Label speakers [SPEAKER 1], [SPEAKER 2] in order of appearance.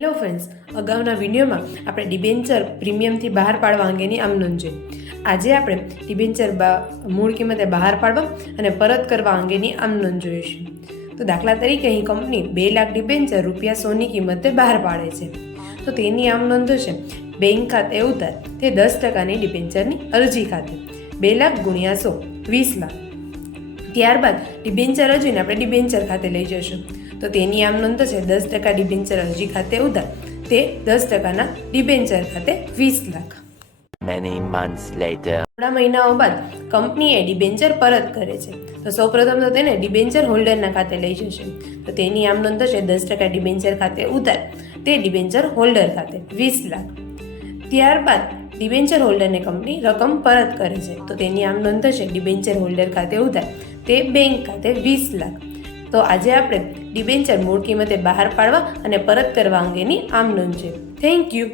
[SPEAKER 1] Hello friends અગાઉના વિડીયોમાં આપણે ડિબેન્ચર પ્રીમિયમથી બહાર પાડવા અંગેની આમ નોંધ જોઈ. આજે આપણે ડિબેન્ચર મૂળ કિંમતે બહાર પાડવા અને પરત કરવા અંગેની આમ નોંધ જોઈશું. તો દાખલા તરીકે અહીં કંપની બે લાખ ડિબેન્ચર રૂપિયા સોની કિંમતે બહાર પાડે છે. તો તેની આમ નોંધો છે, બેંક ખાતે ઉતાર તે દસ ટકાની ડિબેન્ચરની અરજી ખાતે. બે લાખ ગુણ્યા સો, વીસ લાખ. ત્યારબાદ ડિબેન્ચર અરજીને આપણે ડિબેન્ચર ખાતે લઈ જશું તો તેની આમ નોંધ છે દસ ટકા ડિબેન્ચર અરજી ખાતે ઉધાર. તે દસ ટકાના ડિબેન્ચર ખાતે વીસ લાખ.
[SPEAKER 2] Many months later.
[SPEAKER 1] થોડા મહિનાઓ બાદ કંપનીએ ડિબેન્ચર પરત કરે છે. તો સૌપ્રથમ તો તેને ડિબેન્ચર હોલ્ડરના ખાતે લઈ જશે. તો તેની આમ નોંધ છે દસ ટકા ડિબેન્ચર ખાતે ઉધાર. તે ડિબેન્ચર હોલ્ડર ખાતે વીસ લાખ. ત્યારબાદ ડિબેન્ચર હોલ્ડરને કંપની રકમ પરત કરે છે. તો તેની આમ નોંધ છે ડિબેન્ચર હોલ્ડર ખાતે ઉધાર. તે બેંક ખાતે વીસ લાખ. તો આજે આપણે ડિબેન્ચર મૂળ કિંમતે બહાર પાડવા અને પરત કરવા અંગેની આમ નોંધ છે. Thank you.